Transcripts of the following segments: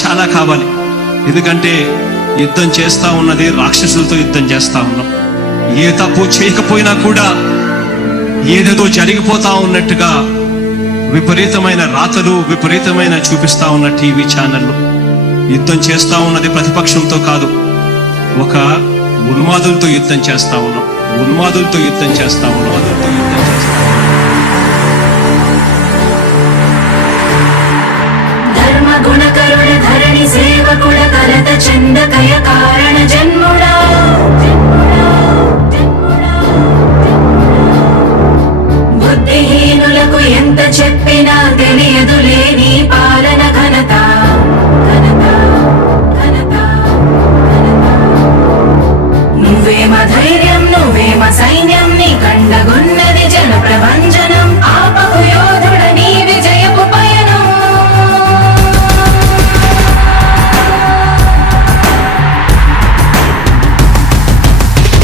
చాలా కావాలి. ఎందుకంటే యుద్ధం చేస్తా ఉన్నది రాక్షసులతో యుద్ధం చేస్తా ఉన్నాం. ఏ తప్పు చేయకపోయినా కూడా ఏదేదో జరిగిపోతా ఉన్నట్టుగా విపరీతమైన రాతలు, విపరీతమైన చూపిస్తా ఉన్న టీవీ ఛానళ్ళు. యుద్ధం చేస్తా ఉన్నది ప్రతిపక్షంతో కాదు, ఒక ఉన్మాదులతో యుద్ధం చేస్తా ఉన్నాం. ఉన్మాదులతో యుద్ధం చేస్తా ఉన్నాం. ధర్మ గుణకరుణ ధరణి సేవకుడ కలత చందకయ కారణ జన్ముడా బుద్ధిహీనులకు ఎంత చెప్పినా తెలియదులే నీ పాలన ఘనత. నువ్వేమ ధైర్యం, నువ్వేమ సైన్యం, నీ కండగున్నది జన ప్రభంజనం. ఆపకు యోధుడ నీ విజయపు పయనం.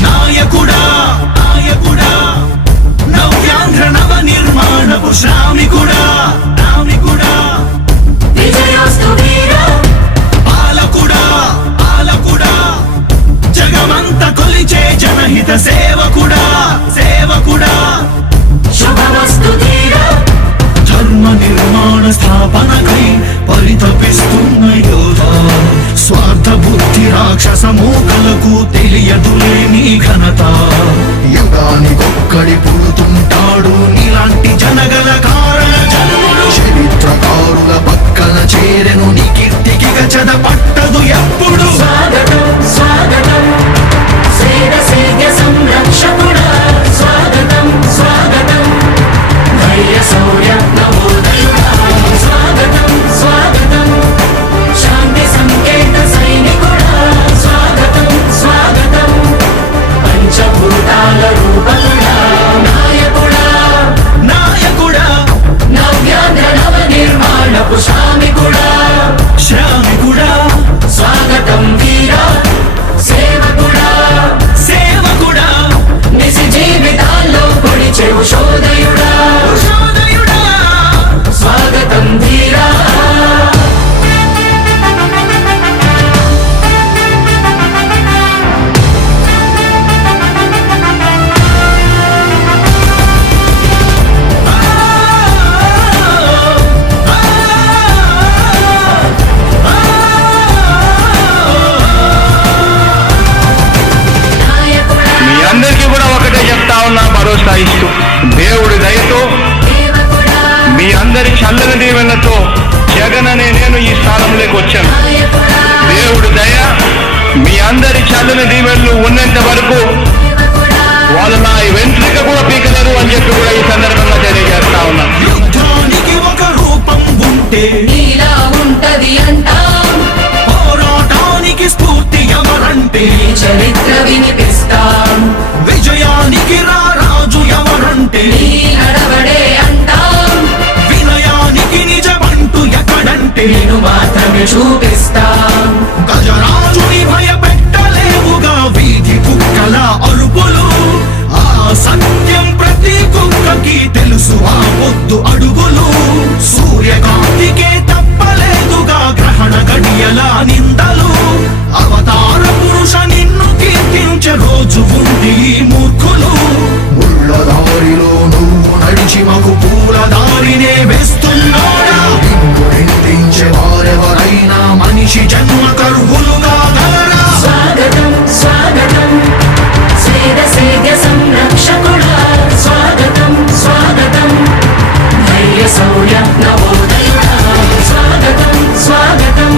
నాయకుడా నాయకుడా నవ్యాంధ్ర నవ నిర్మాణపు శ్రామికుడా రామికుడా విజయోస్తు వీరా పాలకుడా పాలకుడా జగమంత కొలిచే జనహిత సేవకుడా సేవకుడా శుభమస్తు ధీరా ధర్మ నిర్మాణ స్థాపనకై పరితపిస్తున్న యోధా. స్వార్థ బుద్ధి రాక్షస మూకలకు తెలియదులే నీ ఘనత. యుగానికొక్కడి పుడుతుంటాడు నీలాంటి జనగల కారణ జన్ముడు. చరిత్రకారుల పక్కన చేరెను నీ కీర్తికి గచద పట్టదు ఎప్పుడు. స్వాగతం స్వాగతం సేద సేద్య సంరక్షకుడా. స్వాగతం స్వాగతం ధైర్య శౌర్య నవోదయుడా. స్వాగతం స్వాగతం శాంతి సంకేత సైనికుడా. స్వాగతం స్వాగతం పంచభూతాల రూపకుడా. నాయకుడా నాయకుడా నవ్యాంధ్ర నవ నిర్మాణపు శ్రామికుడా. శ్రామికుడా స్వాగతం వీరా సేవకుడా. సేవకుడా నిజ జీవితాల్లో పొడిచెవు శోధయుడా. శోధయుడా స్వాగతం ధీరా నాయకుడా మీ అందరికీ కూడా ఒకటే చెప్తా ఉన్నా, భరోసా ఇస్తూ దేవుడి దయతో సేవకుడా. మీ అందరి చల్లని దీవెనతో జగన్ అనే నేను ఈ స్థానంలోకి వచ్చాను. నాయకుడా దేవుడి దయ, మీ అందరి చల్లని దీవెనలు ఉన్నంత వరకు సేవకుడా. వాళ్ళు నా వెంట్రిక కూడా పీకలేరు అని చెప్పి కూడా ఈ సందర్భంగా తెలియజేస్తా ఉన్నా. యుద్ధానికి ఒక రూపం ఉంటే నీలా ఉంటది అంటాం. పోరాటానికి స్ఫూర్తి ఎవరంటే నీ చరిత్ర వినిపిస్తాం. విజయానికి రారాజు ఎవరంటే నీ నడవడే అంటాం. వినయానికి నిజమంటూ ఎక్కడంటే నేను మాత్రమే చూపిస్తాం. గజరాజుని భయపెట్టలేవుగా వీధి కుక్కల అరుపులు. ఆ సత్యం ప్రతి కుక్కకి తెలుసు, ఆ పొద్దు అడుగులు. సూర్యకాంతికే తప్పలేదుగా గ్రహణ గడియల నిందలు. అవతార పురుష నిన్ను కీర్తించే రోజు ఉంది ఈ మూర్ఖులు. ముళ్ళ దారిలో నువ్వు నడిచి మాకు పూల దారినే వేస్తున్నాడా. నిన్ను నిందించే వారెవరైనా మనిషి జన్మ కర్హులుగా గలరా. స్వాగతం స్వాగతం సేద సేద్య సంరక్షకుడా. స్వాగతం స్వాగతం ధైర్య శౌర్య నవోదయుడా. స్వాగతం స్వాగతం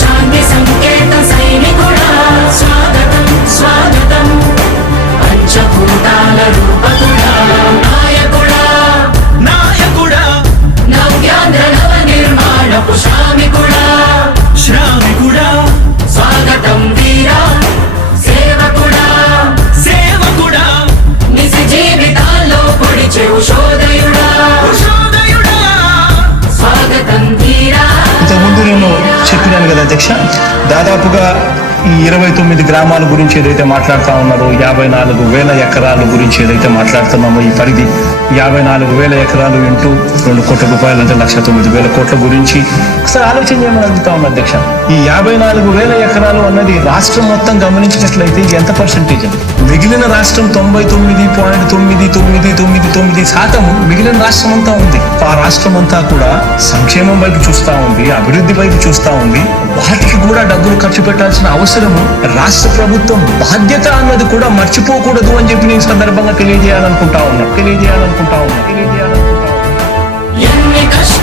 శాంతి సంకేత సైనికుడా. స్వాగతం స్వాగతం పంచభూతాల రూపకుడా. నాయకుడా నాయకుడా నవ్యాంధ్ర నవ నిర్మాణపు శ్రామికుడా. శ్రామికుడా స్వాగతం వీరా సేవకుడా. సేవకుడా నిజ జీవితాల్లో పొడిచెవు శోధయుడా. శోధయుడా స్వాగతం ధీరా ఇంతకుముందు నేను చెప్పినాను కదా అధ్యక్ష, దాదాపుగా ఈ 29 గ్రామాల గురించి ఏదైతే మాట్లాడుతా ఉన్నారో 54,000 ఎకరాల గురించి ఏదైతే మాట్లాడుతున్నామో ఈ పరిధి 54,000 ఎకరాలు ఇంటూ 2 కోట్ల రూపాయలు అంటే 1,09,000 కోట్ల గురించి ఒకసారి ఆలోచన చేయమని అడుగుతా ఉన్నా అధ్యక్ష. ఈ 54,000 ఎకరాలు అన్నది రాష్ట్రం మొత్తం గమనించినట్లయితే ఎంత పర్సెంటేజ్ అండి? మిగిలిన రాష్ట్రం 99.999% మిగిలిన రాష్ట్రం అంతా ఉంది. ఆ రాష్ట్రం అంతా కూడా సంక్షేమం వైపు చూస్తా ఉంది, అభివృద్ధి వైపు చూస్తా ఉంది. వాటికి కూడా డబ్బులు ఖర్చు పెట్టాల్సిన అవసరము రాష్ట్ర ప్రభుత్వం బాధ్యత అన్నది కూడా మర్చిపోకూడదు అని చెప్పి నేను సందర్భంగా తెలియజేయాలనుకుంటా ఉన్నా. ఎన్ని కష్టాలు